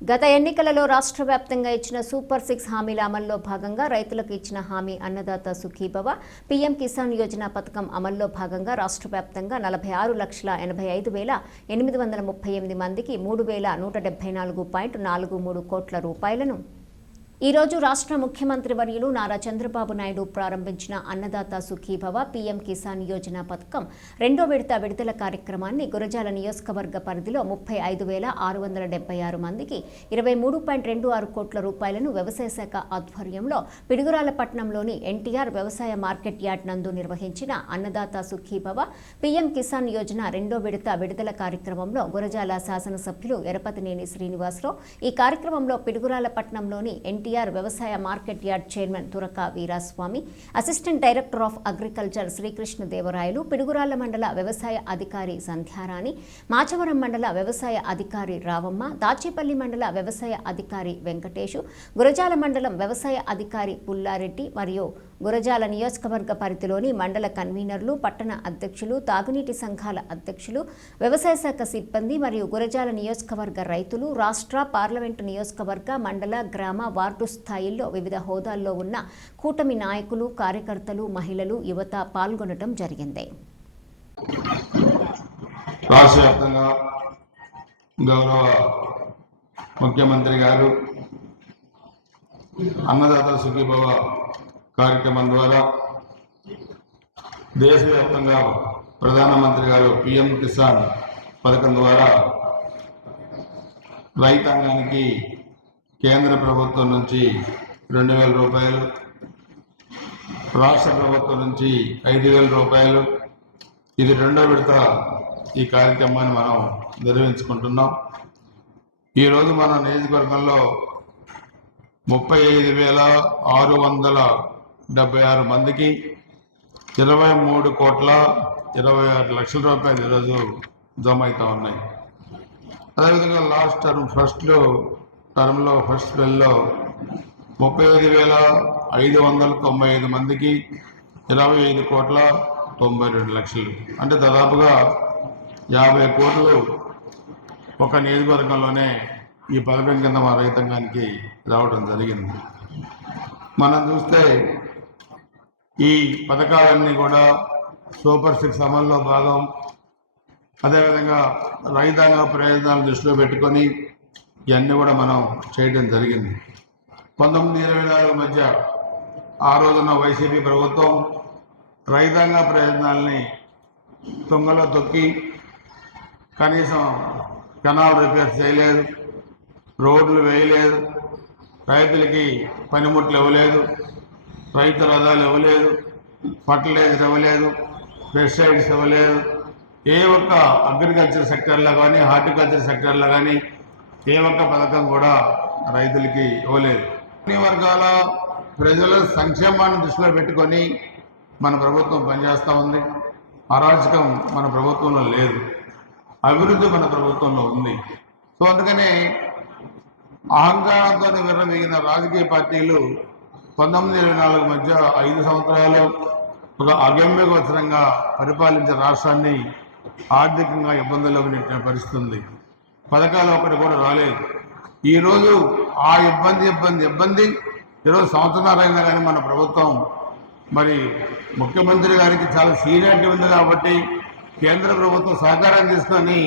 గత ఎన్నికలలో రాష్ట్ర వ్యాప్తంగా ఇచ్చిన సూపర్ సిక్స్ హామీల అమల్లో భాగంగా రైతులకు ఇచ్చిన హామీ అన్నదాత సుఖీభవ పీఎం కిసాన్ యోజన పథకం అమల్లో భాగంగా రాష్ట్ర వ్యాప్తంగా నలభై ఆరు లక్షల ఎనభై ఐదు వేల ఎనిమిది వందల ముప్పై ఎనిమిది మందికి మూడు వేల నూట డెబ్బై నాలుగు పాయింట్ నాలుగు మూడు కోట్ల రూపాయలను ఈ రోజు రాష్ట్ర ముఖ్యమంత్రి వర్యులు నారా చంద్రబాబు నాయుడు ప్రారంభించిన అన్నదాత సుఖీభవ పీఎం కిసాన్ యోజన పథకం రెండో విడత విడుదల కార్యక్రమాన్ని గురజాల నియోజకవర్గ పరిధిలో ముప్పై ఐదు వేల ఆరు వందల డెబ్బై ఆరు మందికి ఇరవై మూడు పాయింట్ రెండు ఆరు కోట్ల రూపాయలను వ్యవసాయ శాఖ ఆధ్వర్యంలో పిడుగురాలపట్నంలోని ఎన్టీఆర్ వ్యవసాయ మార్కెట్ యార్డ్ నందు నిర్వహించిన అన్నదాత సుఖీభవ పీఎం కిసాన్ యోజన రెండో విడత విడుదల కార్యక్రమంలో గురజాల శాసనసభ్యులు ఎరపతినేని శ్రీనివాసరావు ఈ కార్యక్రమంలో పిడుగురాలపట్నంలోని ఎన్టీఆర్ వ్యవసాయ market yard chairman Turaka Veeraswamy assistant director of agriculture Srikrishna Devarayalu Piduguralla మండల వ్యవసాయ అధికారి సంధ్యారాణి మాచవరం మండల వ్యవసాయ అధికారి రావమ్మ దాచేపల్లి మండల వ్యవసాయ అధికారి వెంకటేషు గురజాల మండలం వ్యవసాయ అధికారి పుల్లారెడ్డి మరియు గురజాల నియోజకవర్గ పరిధిలోని మండల కన్వీనర్లు పట్టణ అధ్యక్షులు తాగునీటి సంఘాల అధ్యక్షులు వ్యవసాయ శాఖ సిబ్బంది మరియు గురజాల నియోజకవర్గ రైతులు రాష్ట్ర పార్లమెంటు నియోజకవర్గ మండల గ్రామ వార్డు స్థాయిల్లో వివిధ హోదాల్లో ఉన్న కూటమి నాయకులు కార్యకర్తలు మహిళలు యువత పాల్గొనడం జరిగింది. రాష్ట్ర వ్యాప్తంగా గౌరవ ముఖ్యమంత్రి గారు అన్నదాత సుఖీభవ కార్యక్రమం ద్వారా దేశవ్యాప్తంగా ప్రధానమంత్రి గారు పిఎం కిసాన్ పథకం ద్వారా రైతాంగానికి కేంద్ర ప్రభుత్వం నుంచి రెండు వేల రూపాయలు రాష్ట్ర ప్రభుత్వం నుంచి ఐదు వేల రూపాయలు. ఇది రెండో విడత ఈ కార్యక్రమాన్ని మనం నిర్వహించుకుంటున్నాం. ఈరోజు మన నియోజకవర్గంలో ముప్పై ఐదు వేల ఆరు వందల డెబ్బై ఆరు మందికి ఇరవై మూడు కోట్ల ఇరవై ఆరు లక్షల రూపాయలు ఈరోజు జమ అవుతూ ఉన్నాయి. అదేవిధంగా లాస్ట్ టర్మ్ ఫస్ట్లో టర్మ్లో ఫస్ట్ బిల్లో ముప్పై ఐదు వేల ఐదు వందల తొంభై ఐదు మందికి ఇరవై ఐదు కోట్ల తొంభై రెండు లక్షలు. అంటే దాదాపుగా యాభై కోట్లు ఒక నియోజకవర్గంలోనే ఈ పథకం కింద మా రైతాంగానికి రావడం జరిగింది. మనం చూస్తే ఈ పథకాలన్నీ కూడా సూపర్ సిక్స్ అమల్లో భాగం. అదేవిధంగా రైతాంగ ప్రయోజనాలు దృష్టిలో పెట్టుకొని ఇవన్నీ కూడా మనం చేయడం జరిగింది. పంతొమ్మిది ఇరవై నాలుగు మధ్య ఆ రోజున వైసీపీ ప్రభుత్వం రైతాంగ ప్రయోజనాల్ని తుంగలో తొక్కి కనీసం కెనాల్ రిపేర్ చేయలేదు రోడ్లు వేయలేదు రైతులకి పనిముట్లు ఇవ్వలేదు. రైతు రథాలు ఇవ్వలేదు ఫర్టిలైజర్ ఇవ్వలేదు పెస్టిసైడ్స్ ఇవ్వలేదు. ఏ ఒక్క అగ్రికల్చర్ సెక్టర్లో కానీ హార్టికల్చర్ సెక్టర్లో కానీ ఏ ఒక్క పథకం కూడా రైతులకి ఇవ్వలేదు. అన్ని వర్గాల ప్రజల సంక్షేమాన్ని దృష్టిలో పెట్టుకొని మన ప్రభుత్వం పనిచేస్తూ ఉంది. అరాచకం మన ప్రభుత్వంలో లేదు. అభివృద్ధి మన ప్రభుత్వంలో ఉంది. సో అందుకనే అహంకారంతో విర్రమీగిన రాజకీయ పార్టీలు పంతొమ్మిది ఇరవై నాలుగు మధ్య ఐదు సంవత్సరాలు ఒక అగమ్యగోచరంగా పరిపాలించిన రాష్ట్రాన్ని ఆర్థికంగా ఇబ్బందుల్లోకి నెట్టిన పరిస్థితి ఉంది పథకాలు ఒకటి కూడా రాలేదు. ఈరోజు ఆ ఇబ్బంది ఇబ్బంది ఇబ్బంది ఈరోజు సంవత్సరాలైనా కానీ మన ప్రభుత్వం మరి ముఖ్యమంత్రి గారికి చాలా సీనియారిటీ ఉంది కాబట్టి కేంద్ర ప్రభుత్వం సహకారం తీసుకొని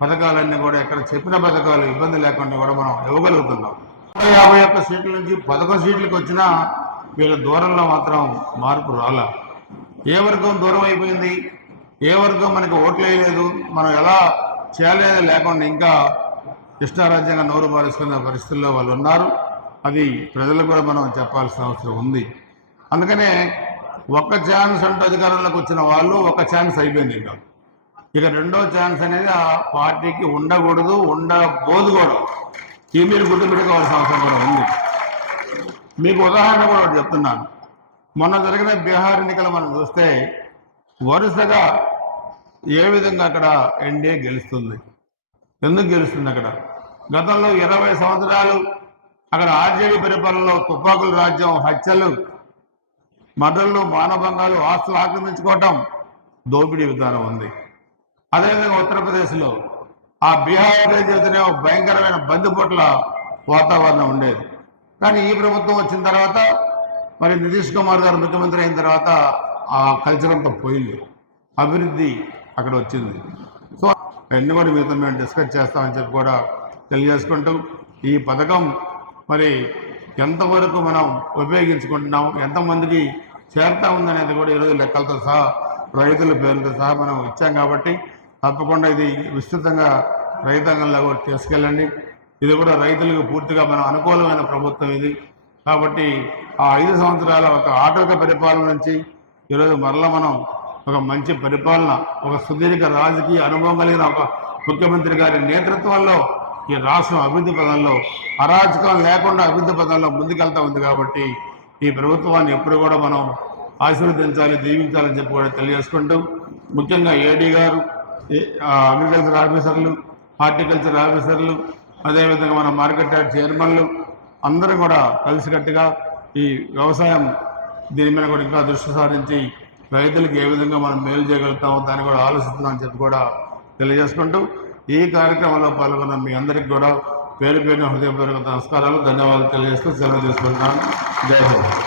పథకాలన్నీ కూడా ఎక్కడ చెప్పిన పథకాలు ఇబ్బంది లేకుండా కూడా మనం ఇవ్వగలుగుతున్నాం. యాభై ఒక్క సీట్ల నుంచి పదకొండు సీట్లకు వచ్చినా వీళ్ళ దూరంలో మాత్రం మార్పు రాలా. ఏ వర్గం దూరం అయిపోయింది? ఏ వర్గం మనకి ఓట్లు వేయలేదు? మనం ఎలా చేయలేదు లేకుండా ఇంకా ఇష్టారాజ్యంగా నోరు పారేసుకున్న పరిస్థితుల్లో వాళ్ళు ఉన్నారు. అది ప్రజలకు కూడా మనం చెప్పాల్సిన అవసరం ఉంది. అందుకనే ఒక్క ఛాన్స్ అంటూ అధికారంలోకి వచ్చిన వాళ్ళు ఒక ఛాన్స్ అయిపోయింది ఇంకా. ఇక రెండో ఛాన్స్ అనేది ఆ పార్టీకి ఉండకూడదు ఉండబోదు కూడా. ఈ మీరు గుర్తుపెట్టుకోవాల్సిన అవసరం కూడా ఉంది. మీకు ఉదాహరణ కూడా ఒకటి చెప్తున్నాను. మొన్న జరిగిన బీహార్ ఎన్నికలు మనం చూస్తే వరుసగా ఏ విధంగా అక్కడ ఎన్డీఏ గెలుస్తుంది? ఎందుకు గెలుస్తుంది అక్కడ? గతంలో ఇరవై సంవత్సరాలు అక్కడ ఆర్జేడీ పరిపాలనలో తుపాకుల రాజ్యం హత్యలు మర్డర్లు మానభంగాలు ఆస్తులు ఆక్రమించుకోవటం దోపిడీ విధానం ఉంది. అదేవిధంగా ఉత్తరప్రదేశ్లో ఆ బీహార్ చేతనే భయంకరమైన బందిపోట్ల వాతావరణం ఉండేది. కానీ ఈ ప్రభుత్వం వచ్చిన తర్వాత మరి నితీష్ కుమార్ గారు ముఖ్యమంత్రి అయిన తర్వాత ఆ కల్చర్ అంతా పోయింది. అభివృద్ధి అక్కడ వచ్చింది. సో అన్ని కూడా మీతో మేము డిస్కస్ చేస్తామని చెప్పి కూడా తెలియజేసుకుంటూ ఈ పథకం మరి ఎంతవరకు మనం ఉపయోగించుకుంటున్నాం ఎంతమందికి చేరుతా ఉందనేది కూడా ఈరోజు లెక్కలతో సహా రైతుల పేరుతో సహా మనం ఇచ్చాం కాబట్టి తప్పకుండా ఇది విస్తృతంగా రైతాంగంలో కూడా తీసుకెళ్ళండి. ఇది కూడా రైతులకు పూర్తిగా మనం అనుకూలమైన ప్రభుత్వం ఇది. కాబట్టి ఆ ఐదు సంవత్సరాల ఒక ఆటోక పరిపాలన నుంచి ఈరోజు మరలా మనం ఒక మంచి పరిపాలన ఒక సుదీర్ఘ రాజకీయ అనుభవం కలిగిన ఒక ముఖ్యమంత్రి గారి నేతృత్వంలో ఈ రాష్ట్రం అభివృద్ధి పదంలో అరాచకం లేకుండా అభివృద్ధి పదంలో ముందుకెళ్తా ఉంది కాబట్టి ఈ ప్రభుత్వాన్ని ఎప్పుడు కూడా మనం ఆశీర్వదించాలి దీవించాలని చెప్పి కూడా తెలియజేసుకుంటూ ముఖ్యంగా ఏడీ గారు అగ్రికల్చర్ ఆఫీసర్లు హార్టికల్చర్ ఆఫీసర్లు అదేవిధంగా మన మార్కెట్ యార్డ్ చైర్మన్లు అందరం కూడా కలిసికట్టుగా ఈ వ్యవసాయం దీని మీద కూడా ఇంకా దృష్టి సారించి రైతులకు ఏ విధంగా మనం మేలు చేయగలుగుతామో దాన్ని కూడా ఆలోచిస్తున్నామని చెప్పి కూడా తెలియజేసుకుంటూ ఈ కార్యక్రమంలో పాల్గొన్న మీ అందరికీ కూడా పేరు పేరున హృదయపూర్వక నమస్కారాలు ధన్యవాదాలు తెలియజేస్తూ సెలవు తీసుకుంటున్నాను. జై హింద్.